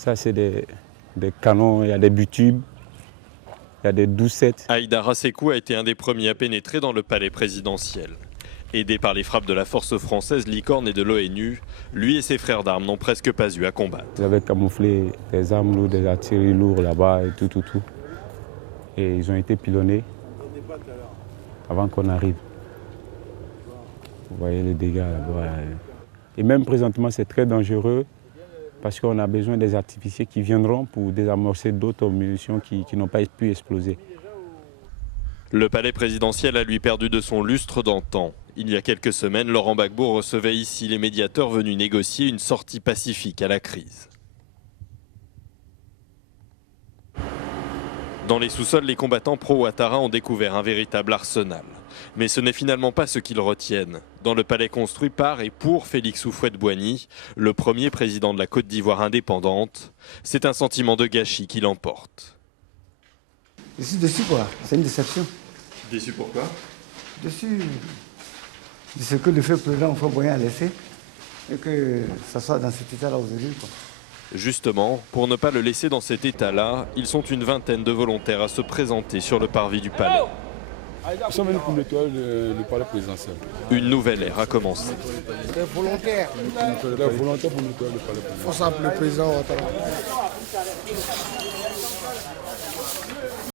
Ça, c'est des canons, il y a des butubes, il y a des doucettes. Haïdara Sékou a été un des premiers à pénétrer dans le palais présidentiel. Aidé par les frappes de la force française Licorne et de l'ONU, lui et ses frères d'armes n'ont presque pas eu à combattre. Ils avaient camouflé des armes lourdes, des artilleries lourdes là-bas et tout. Et ils ont été pilonnés avant qu'on arrive. Vous voyez les dégâts là-bas. Et même présentement, c'est très dangereux parce qu'on a besoin des artificiers qui viendront pour désamorcer d'autres munitions qui n'ont pas pu exploser. Le palais présidentiel a lui perdu de son lustre d'antan. Il y a quelques semaines, Laurent Gbagbo recevait ici les médiateurs venus négocier une sortie pacifique à la crise. Dans les sous-sols, les combattants pro-Ouattara ont découvert un véritable arsenal. Mais ce n'est finalement pas ce qu'ils retiennent. Dans le palais construit par et pour Félix Houphouët-Boigny, le premier président de la Côte d'Ivoire indépendante, c'est un sentiment de gâchis qui l'emporte. Je suis déçu quoi, c'est une déception. Déçu pourquoi? Déçu de ce que le feu président Houphouët-Boigny a laissé et que ça soit dans cet état-là aujourd'hui. Justement, pour ne pas le laisser dans cet état-là, ils sont une vingtaine de volontaires à se présenter sur le parvis du palais. Nous sommes venus pour nettoyer le palais présidentiel. Une nouvelle ère a commencé. Des volontaires. Des volontaires pour nettoyer le palais présidentiel. Il faut s'appeler le président Ouattara.